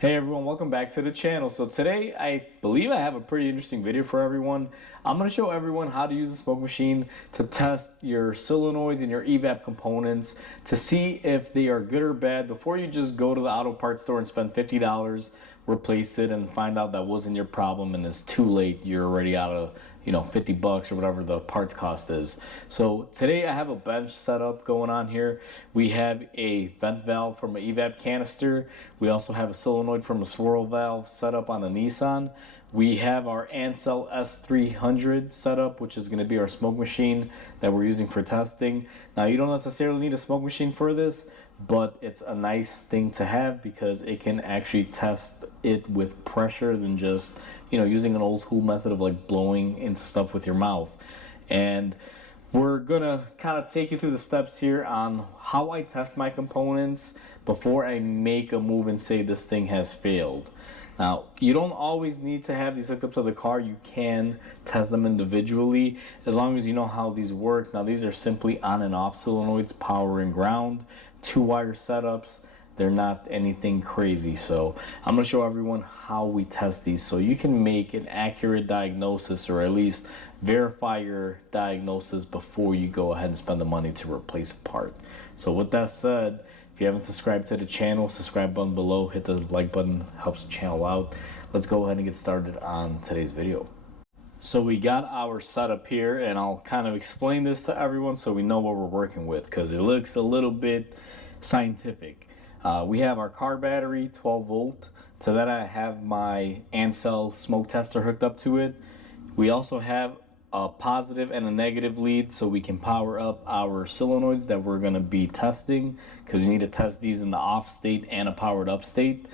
Hey everyone, welcome back to the channel. So today I believe I have a pretty interesting video for everyone. I'm going to show everyone how to use the smoke machine to test your solenoids and your evap components to see if they are good or bad before you just go to the auto parts store and spend $50, replace it, and find out that wasn't your problem and it's too late. You're already out of 50 bucks or whatever the parts cost is. So today I have a bench setup going on here. We have a vent valve from an evap canister. We also have a solenoid from a swirl valve set up on the Nissan. We have our Ansel S300 setup, which is going to be our smoke machine that we're using for testing. Now you don't necessarily need a smoke machine for this, but it's a nice thing to have because it can actually test it with pressure than just using an old school method of like blowing into stuff with your mouth. And we're gonna kind of take you through the steps here on how I test my components before I make a move and say this thing has failed. Now, you don't always need to have these hooked up to the car. You can test them individually as long as you know how these work. Now, these are simply on and off solenoids, power and ground, 2-wire setups. They're not anything crazy. So I'm going to show everyone how we test these so you can make an accurate diagnosis, or at least verify your diagnosis before you go ahead and spend the money to replace a part. So with that said, if you haven't subscribed to the channel, subscribe button below, hit the like button, helps the channel out. Let's go ahead and get started on today's video. So we got our setup here, and I'll kind of explain this to everyone so we know what we're working with, because it looks a little bit scientific. We have our car battery, 12 volt. To that I have my Ansel smoke tester hooked up to it. We also have a positive and a negative lead so we can power up our solenoids that we're going to be testing, because you need to test these in the off state and a powered up state,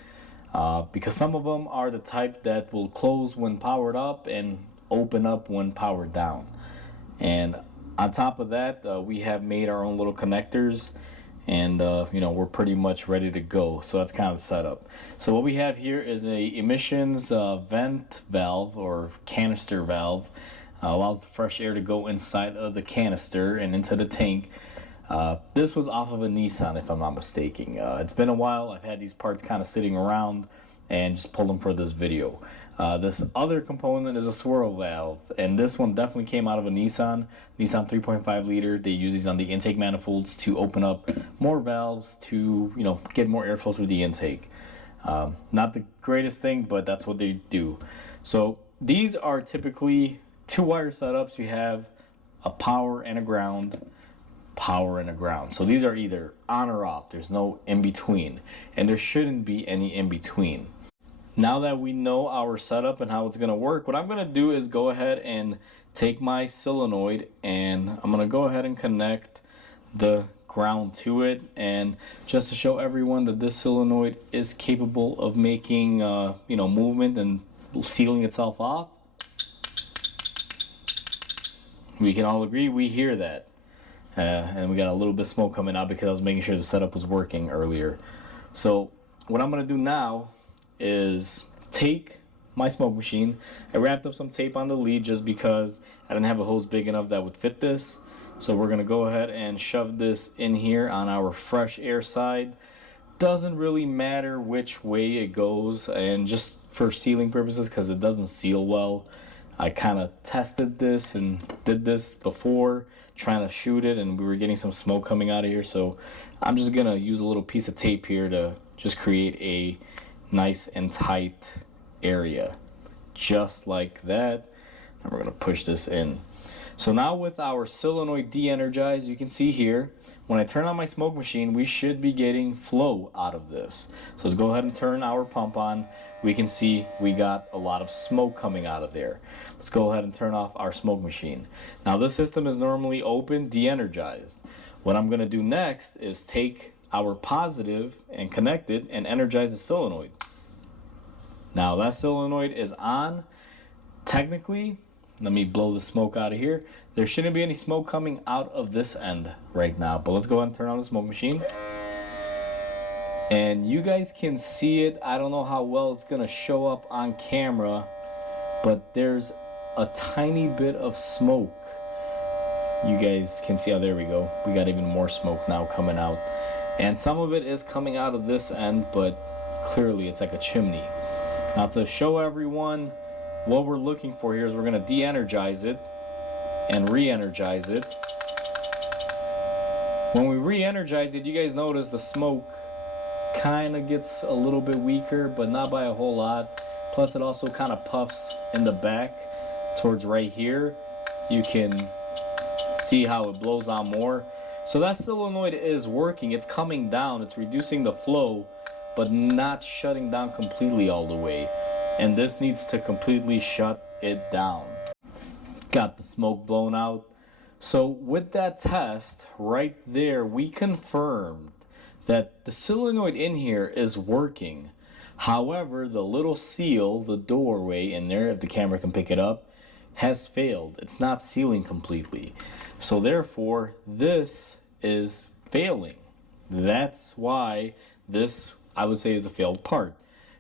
because some of them are the type that will close when powered up and open up when powered down. And on top of that, we have made our own little connectors, and we're pretty much ready to go. So that's kind of the setup. So what we have here is a emissions vent valve or canister valve. Allows the fresh air to go inside of the canister and into the tank. This was off of a Nissan, if I'm not mistaken. It's been a while. I've had these parts kind of sitting around and just pulled them for this video. This other component is a swirl valve, and this one definitely came out of a Nissan 3.5 liter. They use these on the intake manifolds to open up more valves to get more airflow through the intake. Not the greatest thing, but that's what they do. So these are typically 2-wire setups. You have a power and a ground, power and a ground. So these are either on or off. There's no in between, and there shouldn't be any in between. Now that we know our setup and how it's going to work, what I'm going to do is go ahead and take my solenoid, and I'm going to go ahead and connect the ground to it. And just to show everyone that this solenoid is capable of making movement and sealing itself off, we can all agree we hear that. And we got a little bit of smoke coming out because I was making sure the setup was working earlier. So what I'm going to do now is take my smoke machine. I wrapped up some tape on the lead just because I didn't have a hose big enough that would fit this. So we're going to go ahead and shove this in here on our fresh air side. Doesn't really matter which way it goes, and just for sealing purposes, because it doesn't seal well. I kind of tested this and did this before trying to shoot it, and we were getting some smoke coming out of here. So I'm just going to use a little piece of tape here to just create a nice and tight area. Just like that. And we're going to push this in. So now with our solenoid de-energized, you can see here, when I turn on my smoke machine, we should be getting flow out of this. So let's go ahead and turn our pump on. We can see we got a lot of smoke coming out of there. Let's go ahead and turn off our smoke machine. Now this system is normally open, de-energized. What I'm going to do next is take our positive and connect it and energize the solenoid. Now that solenoid is on. Technically, let me blow the smoke out of here. There shouldn't be any smoke coming out of this end right now, but let's go ahead and turn on the smoke machine. And you guys can see it. I don't know how well it's gonna show up on camera, but there's a tiny bit of smoke. You guys can see, oh, there we go. We got even more smoke now coming out. And some of it is coming out of this end, but clearly it's like a chimney. Now to show everyone what we're looking for here is we're going to de-energize it and re-energize it. When we re-energize it, you guys notice the smoke kind of gets a little bit weaker, but not by a whole lot. Plus it also kind of puffs in the back towards right here. You can see how it blows on more. So that solenoid is working. It's coming down. It's reducing the flow, but not shutting down completely all the way. And this needs to completely shut it down. Got the smoke blown out. So with that test right there, we confirmed that the solenoid in here is working. However, the little seal, the doorway in there, if the camera can pick it up, has failed. It's not sealing completely. So therefore, this is failing. That's why this, I would say, is a failed part.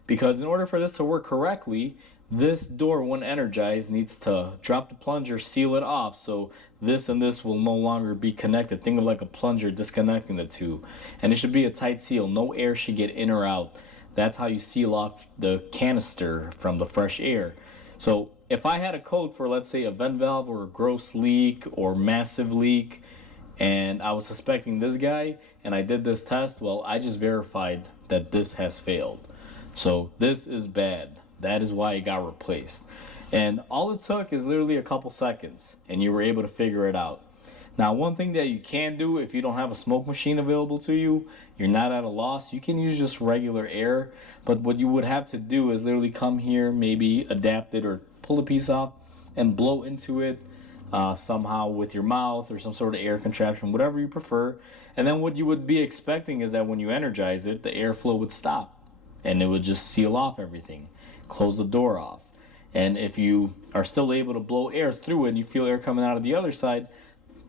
Because in order for this to work correctly, this door, when energized, needs to drop the plunger, seal it off, so this and this will no longer be connected. Think of like a plunger disconnecting the two. And it should be a tight seal. No air should get in or out. That's how you seal off the canister from the fresh air. So if I had a code for, let's say, a vent valve or a gross leak or massive leak, and I was suspecting this guy, and I did this test, well, I just verified that this has failed. So this is bad. That is why it got replaced. And all it took is literally a couple seconds, and you were able to figure it out. Now, one thing that you can do if you don't have a smoke machine available to you, you're not at a loss, you can use just regular air. But what you would have to do is literally come here, maybe adapt it or pull a piece off and blow into it somehow with your mouth or some sort of air contraption, whatever you prefer. And then what you would be expecting is that when you energize it, the airflow would stop and it would just seal off everything, close the door off. And if you are still able to blow air through it and you feel air coming out of the other side,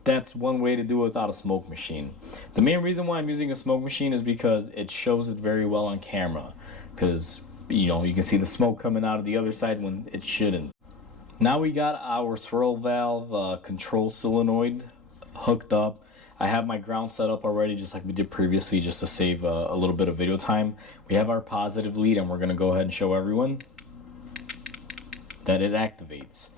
that's one way to do it without a smoke machine. The main reason why I'm using a smoke machine is because it shows it very well on camera. Because, you know, you can see the smoke coming out of the other side when it shouldn't. Now we got our swirl valve control solenoid hooked up. I have my ground set up already, just like we did previously, just to save a little bit of video time. We have our positive lead, and we're going to go ahead and show everyone that it activates.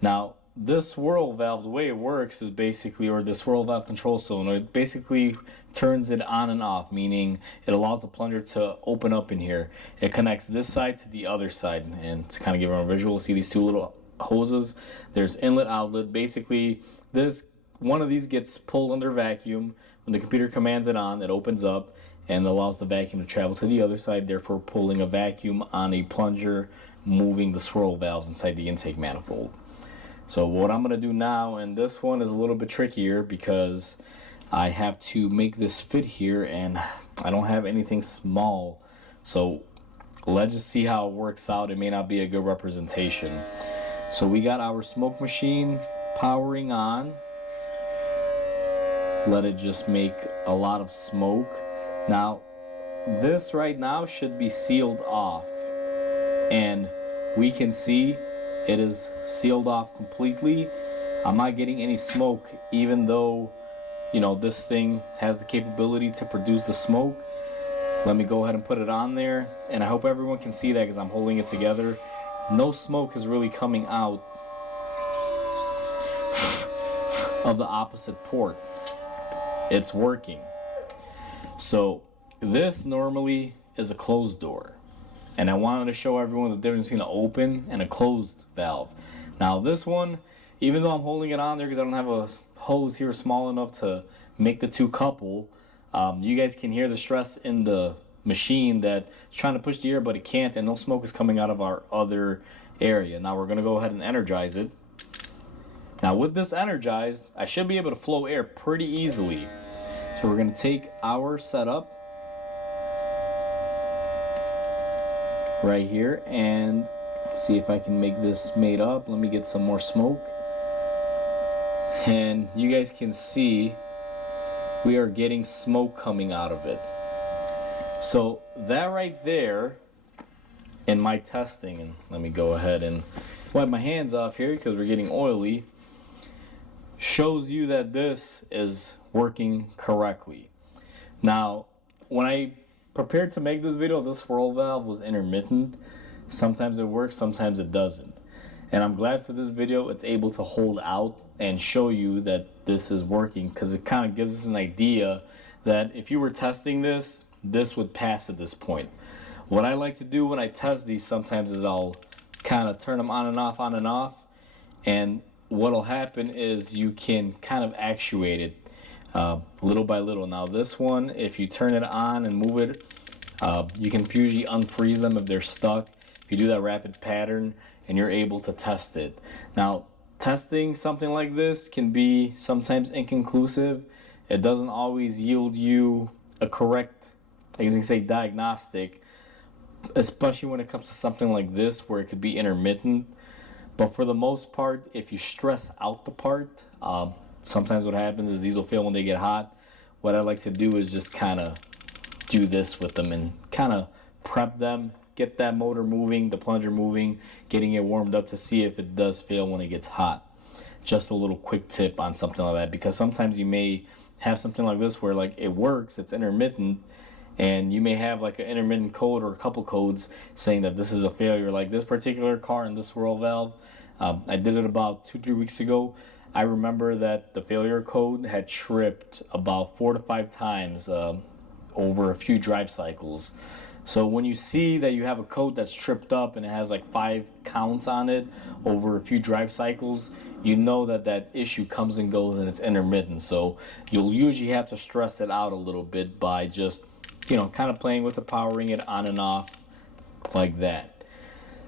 Now, this swirl valve, the way it works is basically, or the swirl valve control solenoid, basically turns it on and off, meaning it allows the plunger to open up in here. It connects this side to the other side, and to kind of give them a visual, see these two little hoses. There's inlet, outlet. Basically, one of these gets pulled under vacuum. When the computer commands it on, it opens up and allows the vacuum to travel to the other side, therefore pulling a vacuum on a plunger, moving the swirl valves inside the intake manifold. So what I'm going to do now, and this one is a little bit trickier because I have to make this fit here and I don't have anything small. So let's just see how it works out. It may not be a good representation. So we got our smoke machine powering on. Let it just make a lot of smoke. Now, this right now should be sealed off. And we can see it is sealed off completely. I'm not getting any smoke, even though, you know, this thing has the capability to produce the smoke. Let me go ahead and put it on there. And I hope everyone can see that because I'm holding it together. No smoke is really coming out of the opposite port. It's working. So this normally is a closed door. And I wanted to show everyone the difference between an open and a closed valve. Now this one, even though I'm holding it on there because I don't have a hose here small enough to make the two couple, you guys can hear the stress in the machine that's trying to push the air, but it can't, and no smoke is coming out of our other area. Now we're going to go ahead and energize it. Now with this energized, I should be able to flow air pretty easily. So we're going to take our setup right here and see if I can make this made up. Let me get some more smoke. And you guys can see we are getting smoke coming out of it. So that right there in my testing, and let me go ahead and wipe my hands off here because we're getting oily, shows you that this is working correctly. Now when I prepared to make this video, this swirl valve was intermittent. Sometimes it works, sometimes it doesn't. And I'm glad for this video it's able to hold out and show you that this is working, because it kind of gives us an idea that if you were testing this, this would pass at this point. What I like to do when I test these sometimes is I'll kind of turn them on and off, and what'll happen is you can kind of actuate it little by little. Now this one, if you turn it on and move it, you can usually unfreeze them if they're stuck. If you do that rapid pattern, and you're able to test it. Now, testing something like this can be sometimes inconclusive. It doesn't always yield you a correct, I guess you can say, diagnostic, especially when it comes to something like this where it could be intermittent. But for the most part, if you stress out the part, sometimes what happens is these will fail when they get hot. What I like to do is just kind of do this with them and kind of prep them, get that motor moving, the plunger moving, getting it warmed up to see if it does fail when it gets hot. Just a little quick tip on something like that, because sometimes you may have something like this where like it works, it's intermittent, and you may have like an intermittent code or a couple codes saying that this is a failure. Like this particular car and this swirl valve, I did it about 2-3 weeks ago. I remember that the failure code had tripped about 4 to 5 times over a few drive cycles. So when you see that you have a code that's tripped up and it has like 5 counts on it over a few drive cycles, you know that that issue comes and goes and it's intermittent. So you'll usually have to stress it out a little bit by just, kind of playing with the powering it on and off like that.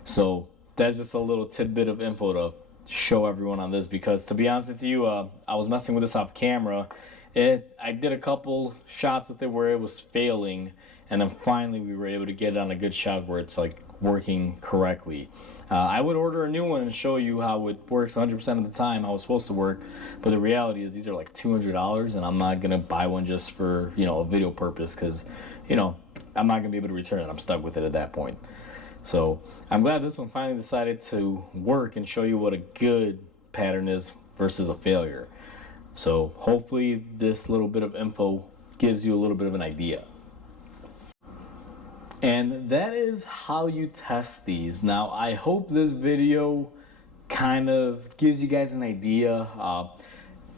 So that's just a little tidbit of info to show everyone on this, because to be honest with you, I was messing with this off camera. I did a couple shots with it where it was failing, and then finally we were able to get it on a good shot where it's like working correctly. I would order a new one and show you how it works 100% of the time, how it's supposed to work, but the reality is these are like $200, and I'm not gonna buy one just for a video purpose, because I'm not gonna be able to return it. I'm stuck with it at that point. So I'm glad this one finally decided to work and show you what a good pattern is versus a failure. So hopefully this little bit of info gives you a little bit of an idea. And that is how you test these. Now I hope this video kind of gives you guys an idea.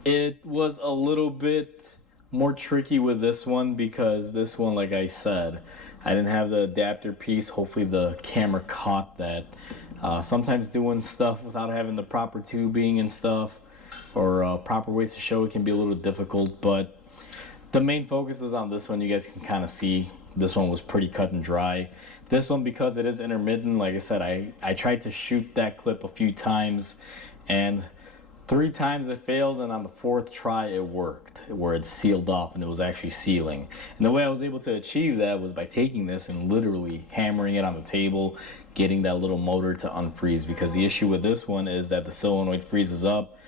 It was a little bit more tricky with this one because this one, like I said, I didn't have the adapter piece. Hopefully the camera caught that. Sometimes doing stuff without having the proper tubing and stuff, or proper ways to show it, can be a little difficult, but the main focus is on this one. You guys can kind of see this one was pretty cut and dry. This one, because it is intermittent, like I said, I tried to shoot that clip a few times, and 3 times it failed, and on the 4th try it worked, where it sealed off and it was actually sealing. And the way I was able to achieve that was by taking this and literally hammering it on the table, getting that little motor to unfreeze, because the issue with this one is that the solenoid freezes up.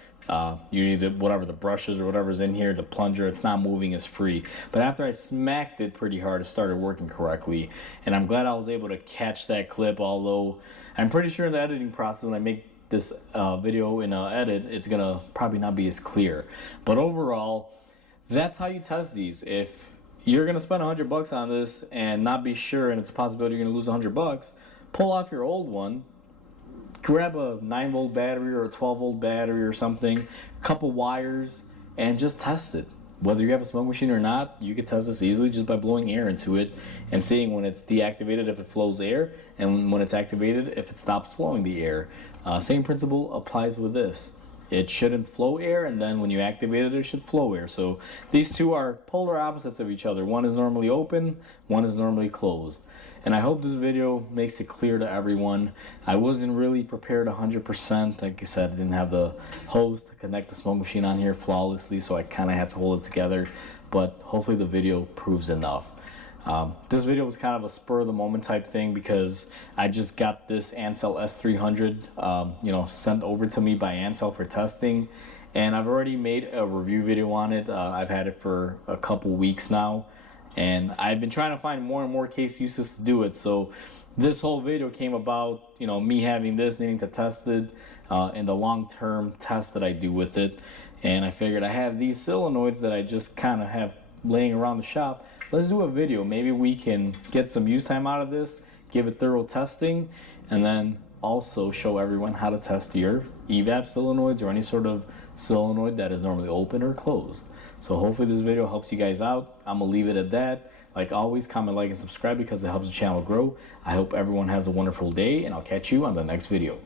Usually whatever the brushes or whatever's in here, the plunger, it's not moving, is free. But after I smacked it pretty hard, it started working correctly, and I'm glad I was able to catch that clip, although I'm pretty sure in the editing process when I make this video in edit, it's gonna probably not be as clear. But overall, that's how you test these. If you're gonna spend $100 on this and not be sure, and it's a possibility you're gonna lose $100, pull off your old one, grab a 9-volt battery or a 12-volt battery or something, a couple wires, and just test it. Whether you have a smoke machine or not, you can test this easily just by blowing air into it and seeing when it's deactivated if it flows air, and when it's activated if it stops flowing the air. Same principle applies with this. It shouldn't flow air, and then when you activate it should flow air. So these two are polar opposites of each other. One is normally open, one is normally closed. And I hope this video makes it clear to everyone. I wasn't really prepared 100%. Like I said, I didn't have the hose to connect the smoke machine on here flawlessly, so I kind of had to hold it together. But hopefully the video proves enough. This video was kind of a spur of the moment type thing because I just got this Ansel S300 sent over to me by Ansel for testing, and I've already made a review video on it. I've had it for a couple weeks now, and I've been trying to find more and more case uses to do it. So this whole video came about, me having this, needing to test it, and the long-term test that I do with it. And I figured I have these solenoids that I just kind of have laying around the shop. let's do a video. Maybe we can get some use time out of this, give it thorough testing, and then also show everyone how to test your evap solenoids or any sort of solenoid that is normally open or closed. So hopefully this video helps you guys out. I'm gonna leave it at that. Like always, comment, like, and subscribe because it helps the channel grow. I hope everyone has a wonderful day, and I'll catch you on the next video.